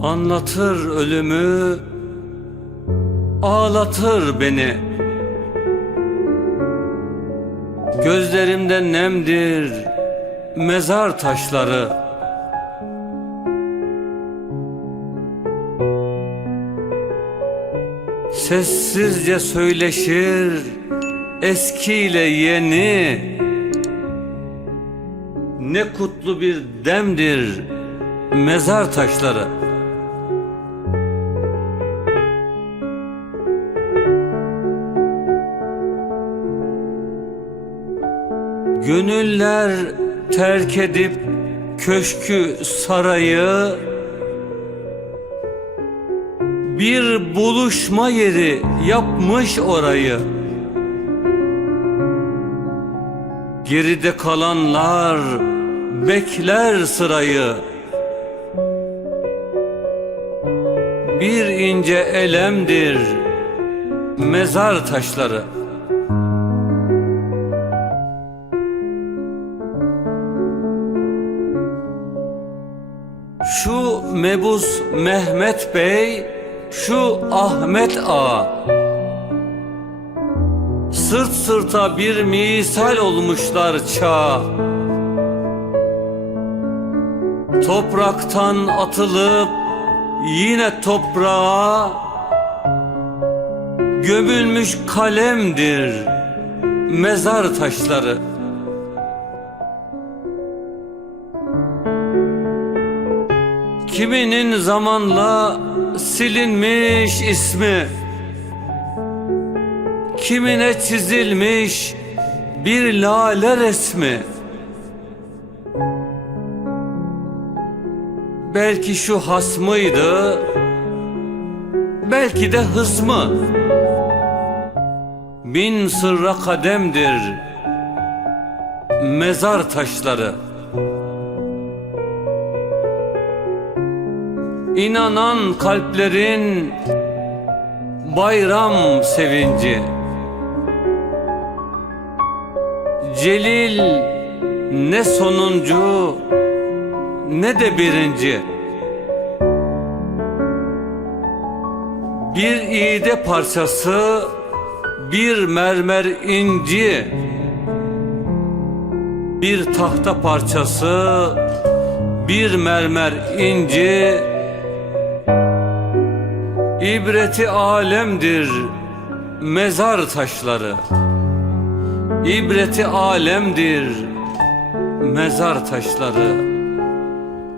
Anlatır ölümü Ağlatır beni. Gözlerimde nemdir Mezar taşları. Sessizce söyleşir Eskiyle yeni. Ne kutlu bir demdir Mezar taşları Gönüller terk edip köşkü sarayı bir buluşma yeri yapmış orayı. Geride kalanlar bekler sırayı. Bir ince elemdir mezar taşları. Şu mebus Mehmet Bey, şu Ahmet Ağa. Sırt sırta bir misal olmuşlar çağ. Topraktan atılıp yine toprağa gömülmüş kalemdir mezar taşları. Kiminin zamanla silinmiş ismi? Kimine çizilmiş bir lale resmi? Belki şu hasmıydı Belki de hısmı Bin sırra kademdir Mezar taşları İnanan kalplerin bayram sevinci. Celil ne sonuncu ne de birinci. Bir iğde parçası bir mermer inci. Bir tahta parçası bir mermer inci İbreti alemdir mezar taşları. İbreti alemdir mezar taşları.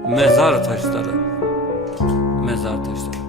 Mezar taşları. Mezar taşları